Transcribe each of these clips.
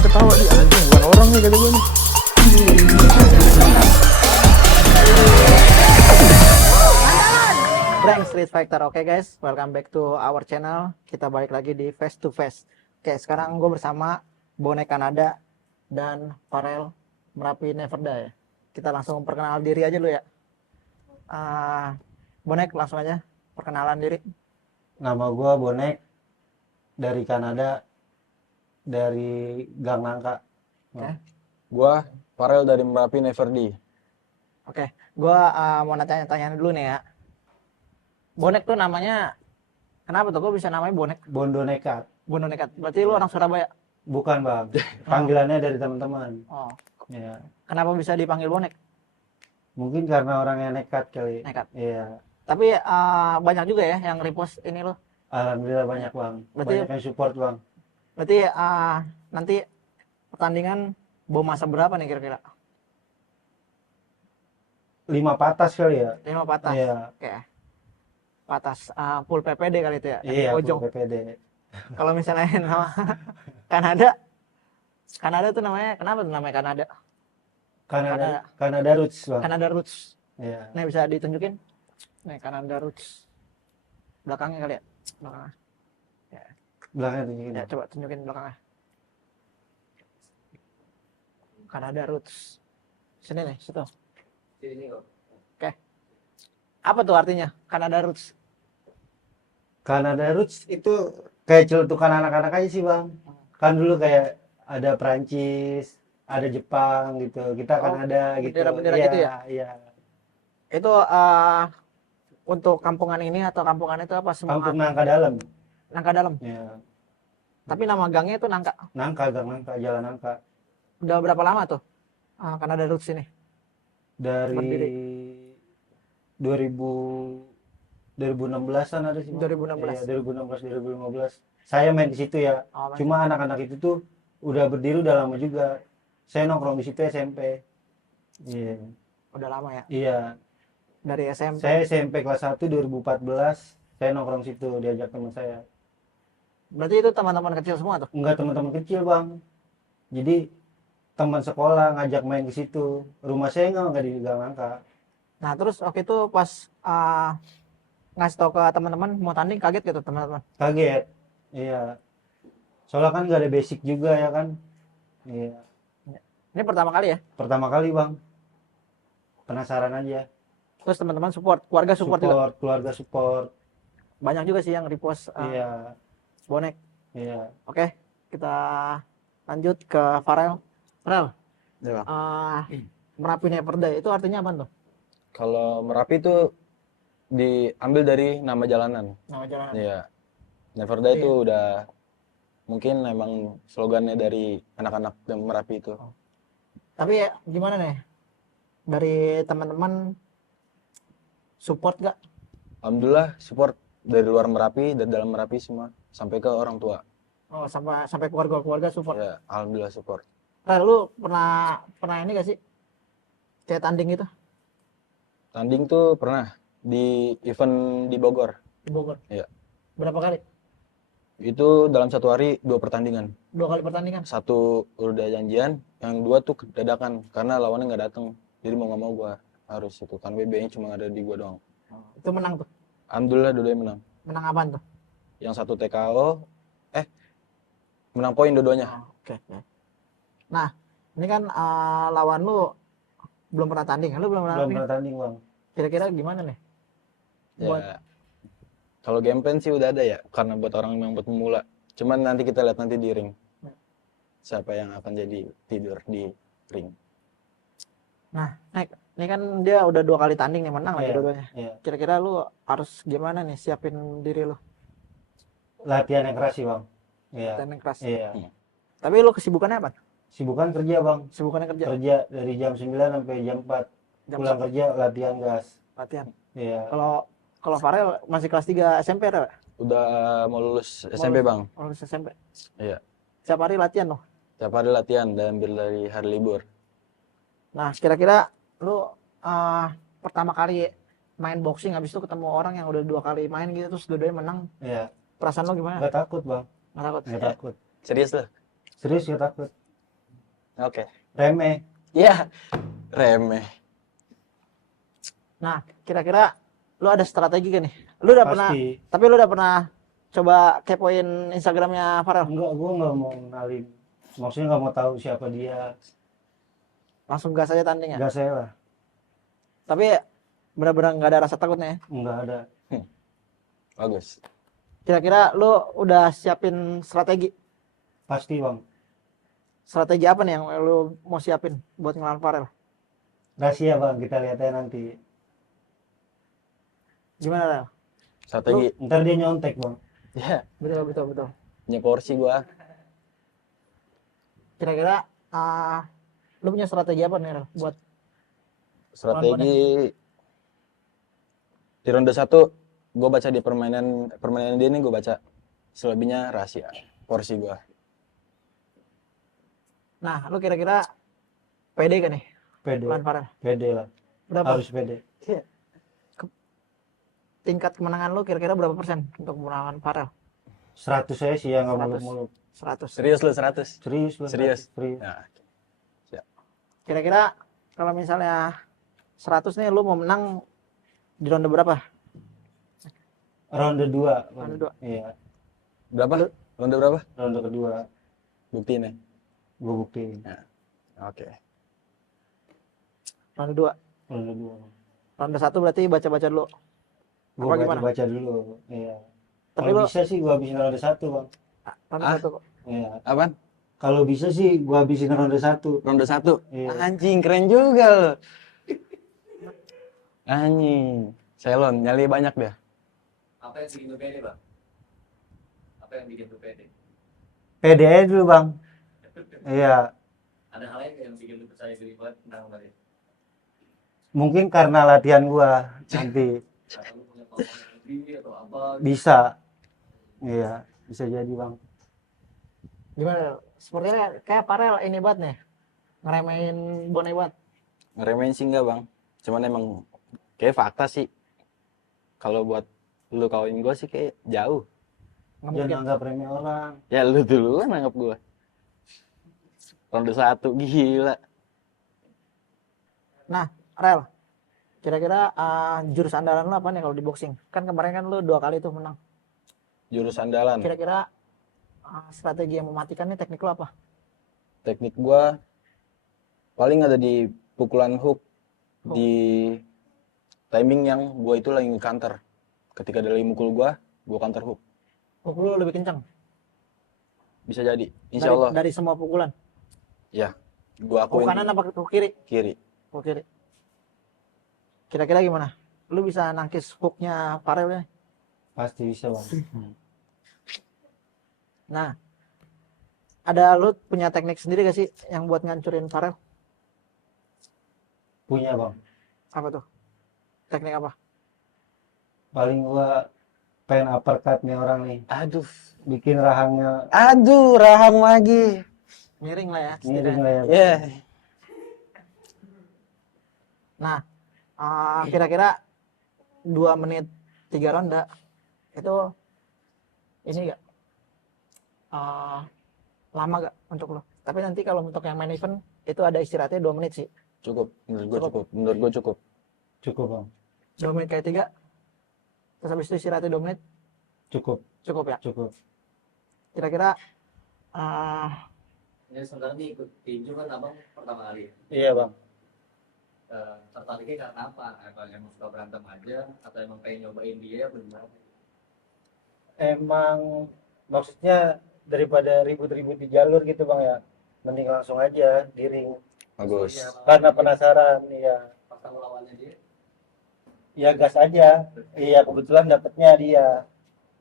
Ketawa dia anjing, bukan orang nih kata gue nih. Prank Street Fighter. Oke guys, welcome back to our channel. Kita balik lagi di Face to Face. Oke, sekarang gue bersama Bonek Kanada dan Farel Merapi Neverda ya. Kita langsung perkenalan diri aja dulu ya. Bonek langsung aja perkenalan diri. Nama gua Bonek dari Kanada, dari Gang Nangka. Oke. Gua Farel dari Merapi Neverdi. Oke, gue mau tanya-tanya dulu nih ya. Bonek tuh namanya kenapa tuh? Gue bisa namanya Bonek? Bondo Nekat. Bondo Nekat. Berarti lu orang Surabaya? Bukan bang, panggilannya dari teman-teman. Oh, Ya, kenapa bisa dipanggil Bonek? mungkin karena orangnya nekat kali. Nekat. Iya, Tapi banyak juga ya yang repost ini lo. alhamdulillah banyak bang. Berarti- Banyak yang support bang. Berarti nanti pertandingan bom masa berapa nih kira-kira? 5 patas kali ya. 5 patas. Iya, Oke. Patas full PPD kali itu ya. iya. Ojong. PPD. Kalau misalnya nama Kanada. Kanada tuh namanya kenapa tuh namanya Kanada? Kanada Roots bang. Kanada Roots. Iya. Nih bisa ditunjukin? Nih Kanada Roots. Belakangnya kali ya? Belakangnya. Belakangnya tunjukin. Ya, coba tunjukin belakangnya. Kanada Roots. Sini nih, situ. Oke. Apa tuh artinya Kanada Roots? Kanada Roots itu kayak celutukan anak-anak aja sih bang. Kan dulu kayak ada Prancis, ada Jepang gitu. Kita Oh, Kanada gitu. bendera-bendera Iya, gitu ya? Iya. Itu untuk kampungan ini atau kampungan itu apa semua? Kampung Nangka Dalam. Nangka Dalam. Ya. Tapi nama gangnya itu Nangka. Nangka, Gang Nangka, Jalan Nangka. Udah berapa lama tuh Kanada Roots ini? Dari Berdiri. 2016-an ada sih. Bang. 2016. Iya, 2016, 2015. Saya main di situ ya. Oh, Cuma anak-anak itu tuh udah berdiri udah lama juga. Saya nongkrong di situ SMP. Iya. udah lama ya. Iya. Dari SMP. Saya SMP kelas 1 2014. Saya nongkrong situ diajak teman saya. Berarti itu teman-teman kecil semua tuh. Enggak teman-teman kecil, Bang. Jadi teman sekolah ngajak main ke situ. Rumah saya enggak di Gang Nangka. Nah, terus waktu itu pas ngasih tau ke teman-teman mau tanding kaget gitu teman-teman. Kaget. Iya. Soalnya kan nggak ada basic juga ya kan. Iya. Ini pertama kali ya. Pertama kali, Bang. Penasaran aja. Terus teman-teman support, keluarga support juga. Keluarga support. Banyak juga sih yang repost Iya. Bonek. Iya. Oke, kita lanjut ke Farel. Farel, Ya, Bang. Merapi Neverda itu artinya apa tuh? Kalau Merapi itu diambil dari nama jalanan. Nama jalanan. Iya. Neverda itu udah mungkin emang slogannya dari anak-anak Merapi itu. Tapi gimana nih? Dari teman-teman support gak? Alhamdulillah support dari luar Merapi dan dalam Merapi semua sampai ke orang tua. Oh, sampai keluarga-keluarga support. Ya, alhamdulillah support. Farel, lu pernah ini gak sih? Kayak tanding gitu Tanding tuh pernah di event di Bogor. di Bogor? Iya. Berapa kali? Itu dalam satu hari 2 pertandingan. 2 kali pertandingan. Satu udah janjian, yang 2 tuh dadakan karena lawannya nggak datang. Jadi mau nggak mau gua harus itu kan BB-nya cuma ada di gua doang. Itu menang tuh. Alhamdulillah dua-duanya menang. Menang apaan tuh? Yang satu TKO, menang poin dua-duanya. Oh, oke. Nah, ini kan lawan lu belum pernah tanding. Lu belum pernah Belum tanding. pernah tanding, Bang. Kira-kira gimana nih? Buat- Ya, kalau game plan sih udah ada ya, karena buat orang yang buat pemula. Cuman nanti kita lihat nanti di ring. Siapa yang akan jadi tidur di ring. Nah, Nek, ini kan dia udah 2 kali tanding nih, menang lagi Iya. dua-duanya. Iya. Kira-kira lu harus gimana nih siapin diri lu? Latihan yang keras sih, Bang. Iya. Tanding keras. Iya. Tapi lu kesibukannya apa? Sibukan kerja, Bang. Sibukannya kerja, Kerja dari jam 9 sampai jam 4. jam Pulang 1 kerja latihan gas. latihan. Iya. Kalau Farel masih kelas 3 SMP ya? Udah mau lulus SMP, Bang. Lulus SMP. Iya. Setiap hari latihan loh. Tiap hari latihan dan ambil dari hari libur. Nah, kira-kira lu pertama kali main boxing habis itu ketemu orang yang udah 2 kali main gitu terus dua-duanya menang, Iya, perasaan lu gimana? nggak takut bang, Nggak takut? nggak takut, Serius lo? serius nggak takut, Oke. remeh. Iya, remeh. Nah, kira-kira lu ada strategi kan nih? Lu udah pernah, Pasti. tapi lu udah pernah coba kepoin Instagramnya Farel? Enggak, gua nggak mau kenalin, maksudnya nggak mau tahu siapa dia, Langsung gas aja tanding ya? nggak saya lah, Tapi benar-benar nggak ada rasa takutnya ya? nggak ada. Bagus. Kira-kira lu udah siapin strategi? Pasti bang, Strategi apa nih yang lu mau siapin buat ngelawan Farel? rahasia bang, kita lihat aja nanti. Gimana Rel? Strategi. Ntar dia nyontek bang. Ya, Betul, betul, betul. punya porsi gua. Kira-kira lu punya strategi apa nih Rel buat Strategi di ronde 1 gua baca di permainan dia nih, gua baca. Selebihnya rahasia. Porsi gua. Nah, lu kira-kira pede kan nih Pede, lawan Farel? pede lah, Berapa? harus pede. Iya. Tingkat kemenangan lu kira-kira berapa persen untuk kemenangan Farel? 100 saya sih yang nggak 100. muluk-muluk. 100. Serius lu 100? Serius bang. Serius? Serius. Nah, Kira-kira kalau misalnya 100 nih lu mau menang di ronde berapa? Ronde 2. Ronde 2. Iya, berapa? Ronde berapa? ronde kedua. Buktiin ya. Gue buktiin. Oke. Ronde 2. Ronde 2. Ronde 1 berarti baca-baca dulu. Gue Apa gimana? baca dulu. Iya. Tapi Kalau lu bisa sih gue habisin ronde 1 bang. ronde Ah? 1 kok. Iya. Apaan? Kalau bisa sih gue habisin ronde 1. Ronde 1? Iya. Anjing, keren juga lo. Anjing. Selon, nyali banyak dah. Apa yang bikin lu pede, Bang? Apa yang bikin lu pede? Pede aja dulu bang. Iya. Ada hal yang bikin lu percaya diri banget tentang tadi? Mungkin karena latihan gue nanti Atau lu punya power yang lebih atau apa? bisa. Iya, bisa jadi bang. Gimana? Sepertinya kayak Farel ini banget nih. Ngeremehin Bonai banget. Ngeremehin sih enggak bang. Cuman emang kayak fakta sih. Kalau buat lu kawin gue sih kayak jauh. Nggak Jangan mungkin. anggap remeh orang. Ya lu duluan anggap gue. Ronde 1 gila. Nah, Rel. Kira-kira jurus andalan lu apa nih kalau di boxing? Kan kemarin kan lu 2 kali tuh menang. Jurus andalan. Kira-kira strategi yang mematikan nih teknik lu apa? Teknik gua paling ada di pukulan hook, di timing yang gua itu lagi nge-counter. Ketika dia lagi mukul gua counter hook. Pukul lu lebih kencang Bisa jadi. Insya Allah. dari semua pukulan. Ya. Gua Pukul akuin kanan apa pukul kiri? kiri. Pukul kiri. Kira-kira gimana? Lu bisa nangkis hooknya Farel ya? Pasti bisa bang. Nah, ada lu punya teknik sendiri gak sih yang buat ngancurin Farel? Punya bang. Apa tuh? Teknik apa? Paling gua pengen uppercut nih orang nih. Aduh. Bikin rahangnya Aduh, rahang lagi. Miring lah ya. miring setidaknya. lah ya. Ya. Nah, kira-kira 2 menit 3 ronde itu ini gak lama gak untuk lo? Tapi nanti kalau untuk yang main event itu ada istirahatnya 2 menit sih. Cukup. Menurut gua Cukup. cukup. Menurut gua cukup. Cukup bang. 2 menit kali 3. Terus habis itu istirahatnya 2 menit. Cukup. Cukup ya. Cukup. Kira-kira Ya sebenarnya nih ikut tinju kan abang pertama kali. Iya bang. Tertariknya karena apa? Apa emang suka berantem aja? Atau emang pengen nyobain dia benar? Emang maksudnya daripada ribut-ribut di jalur gitu bang ya. Mending langsung aja di ring. Bagus. Karena penasaran. Iya. Pas kamu lawannya dia, Ya gas aja. Iya kebetulan dapetnya dia.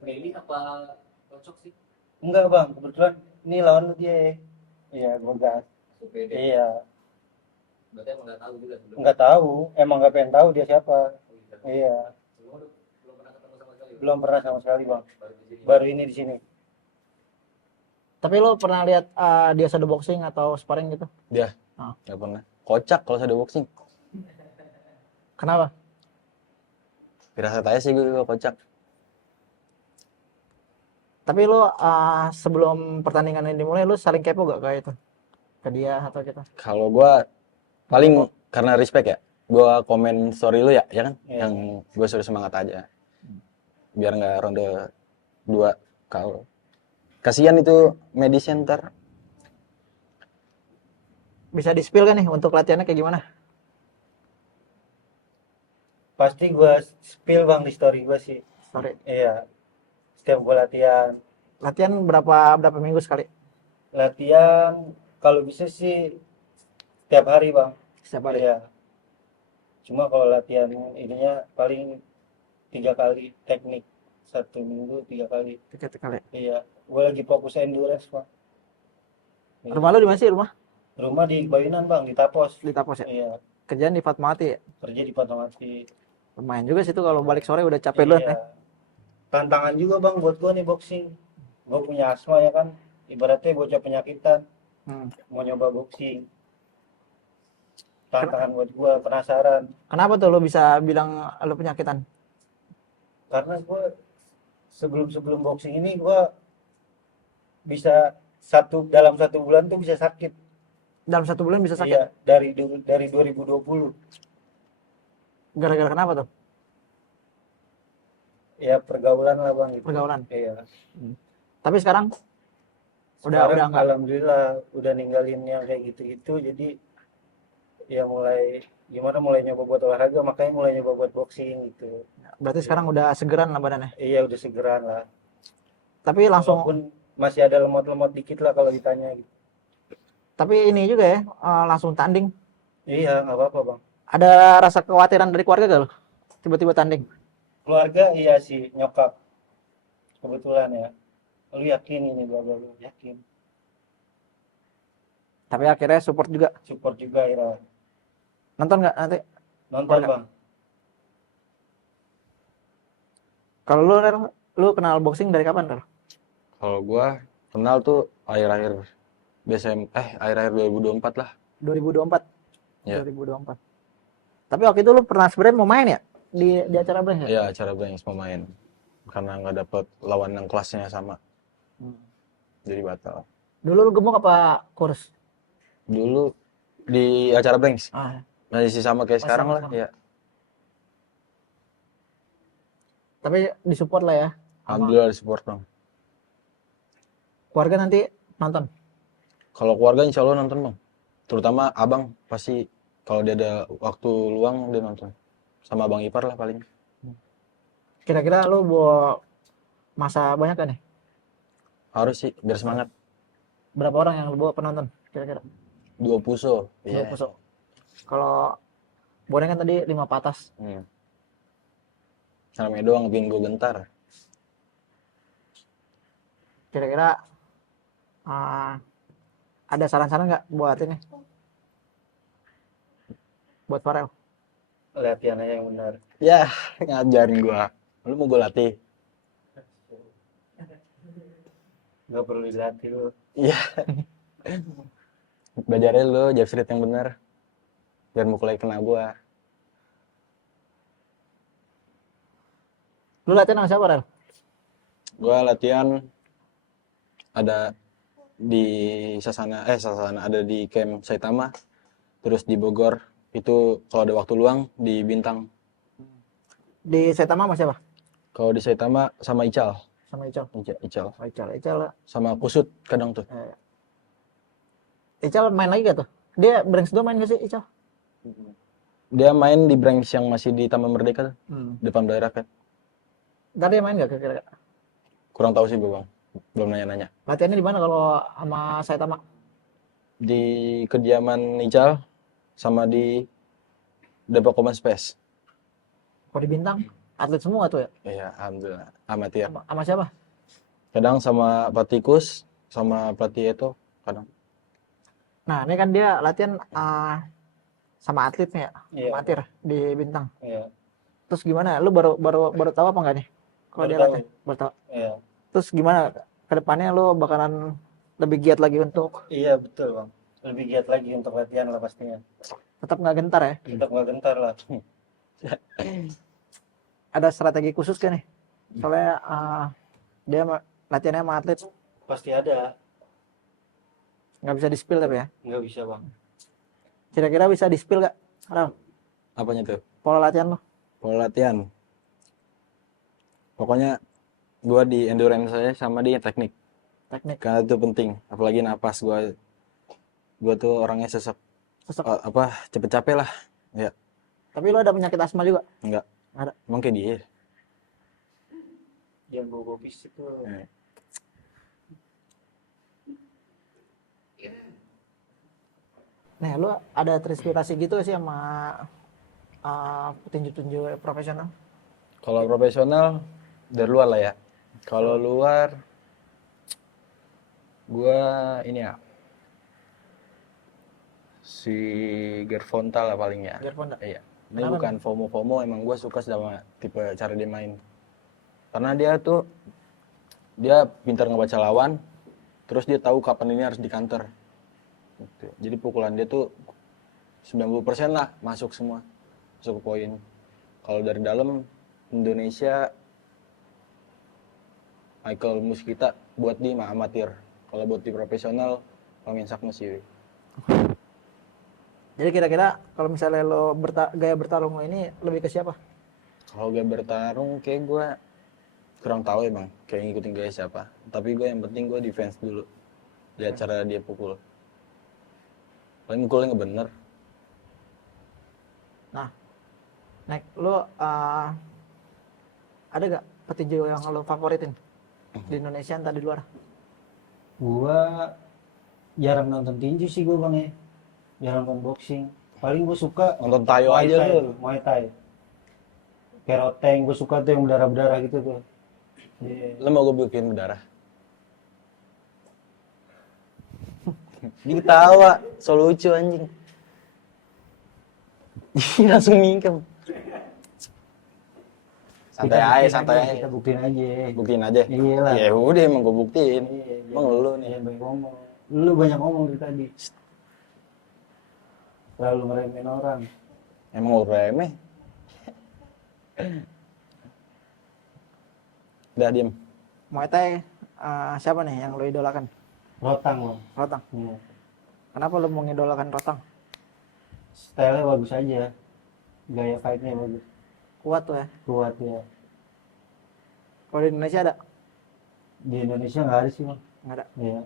Meli apa cocok sih? Enggak bang. Kebetulan ini lawan lu dia. Iya gua gas. Su pede. Iya. Berarti emang nggak tahu juga sebelumnya. Nggak tahu. Emang nggak pengen tahu dia siapa. Oh, gitu. Iya. Sebelumnya belum pernah ketemu sama sekali. Belum pernah sama sekali bang. Baru di sini. Baru ini di sini. tapi lo pernah lihat dia shadow boxing atau sparring gitu? Dia. Ah. Nggak pernah. kocak kalau shadowboxing. Kenapa? Firasat aja sih gue kocak. Tapi lu sebelum pertandingan ini dimulai lu saling kepo gak kayak itu? Ke dia atau kita? Kalau gua paling karena respect ya, gua komen story lu ya kan? Iya. Yang gua suruh semangat aja. Biar nggak ronde 2 KO. Kasihan itu medis center. Bisa di-spill kan nih untuk latihannya kayak gimana? Pasti gua spill bang di story gua sih. Sorry. Iya. Setiap gua latihan. Latihan berapa minggu sekali? Latihan kalau bisa sih setiap hari bang. Setiap hari. Iya. Cuma kalau latihan ininya paling 3 kali teknik 1 minggu 3 kali. 3 kali. Iya. Gua lagi fokus endurance bang. Iya. Rumah lu di mana sih rumah? Rumah di Bayunan bang, di Tapos. Di Tapos ya? Iya. Kerjaan di Fatmawati ya? Kerja di Fatmawati. Lumayan juga sih itu kalau balik sore udah capek duluan Iya. ya. Tantangan juga bang buat gua nih boxing. Gua punya asma ya kan. Ibaratnya bocah penyakitan. Mau nyoba boxing. Tantangan buat gua, penasaran. Kenapa tuh lu bisa bilang lu penyakitan? Karena gua sebelum boxing ini gua bisa dalam 1 bulan tuh bisa sakit. Dalam 1 bulan bisa sakit? Iya, dari 2020. Gara-gara kenapa tuh? Ya pergaulan lah bang gitu. Pergaulan. Iya. Tapi sekarang udah Sekarang enggak. alhamdulillah udah ninggalin yang kayak gitu-gitu, jadi ya mulai nyoba buat olahraga, makanya mulai nyoba buat boxing gitu. Berarti sekarang udah segeran lah badannya. Iya udah segeran lah. Tapi langsung Walaupun masih ada lemot-lemot dikit lah kalau ditanya gitu. tapi ini juga ya langsung tanding. Iya nggak apa-apa bang. Ada rasa kekhawatiran dari keluarga gak lo? Tiba-tiba tanding. Keluarga iya sih, nyokap kebetulan ya. Lu yakin ini bla bla bla, yakin. Tapi akhirnya support juga. Support juga ya. Nonton nggak nanti? Nonton Keluarga. bang. Kalau lu kenal boxing dari kapan, Rel? Kalau gua kenal tuh akhir-akhir akhir-akhir 2024 lah. 2024. Ya. 2024. Tapi waktu itu lu pernah sebenarnya mau main ya di acara Blank ya? Iya, acara Blanks mau main. Karena nggak dapet lawan yang kelasnya sama. Jadi batal. Dulu lu gemuk apa kurus? Dulu di acara Blanks masih sama kayak Masih sekarang lah, sama. ya. Tapi disupport lah ya. Sama Alhamdulillah support dong. keluarga nanti nonton. Kalau keluarga insya Allah nonton bang. Terutama abang pasti kalau dia ada waktu luang dia nonton. Sama abang ipar lah paling. Kira-kira lu bawa masa banyak kan nih? Harus sih biar semangat. Berapa orang yang lu bawa penonton? Kira-kira? 2 puso. Dua Iya. pusok. Kalau Boneng kan tadi 5 patas. Rame doang bikin gue gentar. Kira-kira ada saran-saran nggak buat ini? Buat Farel? Latihan aja yang benar. Ya ngajarin gua. Lu mau gue latih? Nggak perlu dilatih lu. Iya. Belajarin lu jab street yang benar. Biar mukulnya kena gua. Lu latihan sama siapa, Rel? Gua latihan ada di Sasana ada di camp Saitama, terus di Bogor itu kalau ada waktu luang di Bintang. Di Saitama sama siapa? Kalau di Saitama sama Ical. Sama Ical. Ical Oh, Ical. sama Kusut kadang tuh. Ical main lagi gak tuh? Dia Branks 2 main gak sih Ical? Dia main di Branks yang masih di Taman Merdeka tuh, depan Balai Rakyat. Ntar dia main gak kira-kira? Kurang tahu sih gua bang, belum nanya-nanya. Latihannya di mana kalau sama Saitama? Di kediaman Ical sama di Depok Common Space. Kalau di Bintang, atlet semua tuh ya? Iya, alhamdulillah. Amatir. Sama siapa? Kadang sama Patikus, sama pelatih itu kadang. Nah, ini kan dia latihan sama atletnya ya, Iya. amatir di Bintang. Iya. Terus gimana? Lu baru tahu apa enggak nih? Kalau Baru dia tahu. latihan, baru tahu. Iya. Terus gimana ke depannya lu bakalan lebih giat lagi untuk Iya betul bang. lebih giat lagi untuk latihan lah pastinya. Tetap nggak gentar ya? Tetap nggak gentar lah. Ada strategi khusus kan nih? Soalnya dia latihannya sama atlet, Pasti ada, nggak bisa di-spill tapi ya. nggak bisa bang. Kira-kira bisa di-spill nggak? Ral, Apanya tuh? pola latihan lo? Pola latihan. Pokoknya gua di endurance saya sama di teknik. Teknik. Karena itu penting. Apalagi napas gua tuh orangnya sesek Sesek. cepet capek lah. Ya, Tapi lo ada penyakit asma juga? enggak. Ada. Emang kayak dia. Yang gue fisik tuh. Nih, lo ada terinspirasi gitu sih sama petinju-petinju profesional? Kalau profesional dari luar lah ya. Kalau luar gua ini ya si Gervonta lah paling ya. Gervonta. Iya. Ini Kenapa, bukan FOMO, emang gua suka sama tipe cara dia main. Karena dia pintar ngebaca lawan, terus dia tahu kapan ini harus dikanter. Gitu. Jadi pukulan dia tuh 90% lah masuk semua. Masuk ke poin. Kalau dari dalam Indonesia Michael Muskita buat di amatir. Kalau buat di profesional Pangin Saknusi. Jadi kira-kira kalau misalnya lo gaya bertarung lo ini lebih ke siapa? Kalau gue bertarung kayak gue kurang tahu emang kayak ngikutin gaya siapa. Tapi gue yang penting gue defense dulu. Lihat cara dia pukul. Paling mukulnya nggak bener. Nah, lo ada gak petinju yang lo favoritin di Indonesia entah di luar? Gua jarang nonton tinju sih gue bang ya. Jarang nonton boxing. Paling gue suka Nonton Tayo Muay aja Thai tuh. tuh, Muay Thai. Keroteng gue suka tuh yang berdarah-berdarah gitu tuh. Iya. Lo mau gue bikin berdarah? Dia ketawa, so lucu anjing. Dia langsung mingkem. Santai aja. Kita buktiin aja. Buktiin aja. Iya lah. Ya udah emang gue buktiin. Iya, Emang lu nih. Iya, banyak ngomong. Lu banyak ngomong dari tadi. Terlalu ngeremehin orang. Emang lu remeh. Udah diem. Muay Thai siapa nih yang lo idolakan? Rotang loh. Rotang. Iya. Kenapa lo mau ngidolakan Rotang? Style-nya bagus aja. Gaya fight-nya bagus. Kuat tuh ya. Kuat ya. Kalau di Indonesia ada? Di Indonesia nggak ada sih bang. Nggak ada. Iya.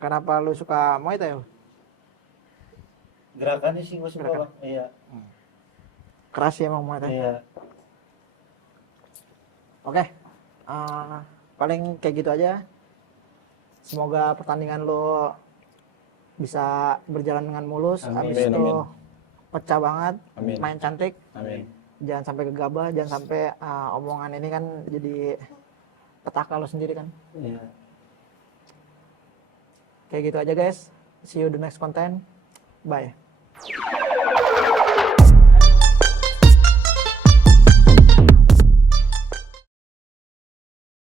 Kenapa lo suka Muay Thai? Gerakannya sih gue suka Gerakan. bang. Iya. Keras sih emang Muay Thai. Iya. Oke, paling kayak gitu aja. Semoga pertandingan lo bisa berjalan dengan mulus. Amin. Habis itu Amin. pecah banget, Amin. main cantik. Amin. Jangan sampai gegabah, jangan sampai omongan ini kan jadi petaka lo sendiri kan. Iya. Kayak gitu aja guys. See you the next content. Bye.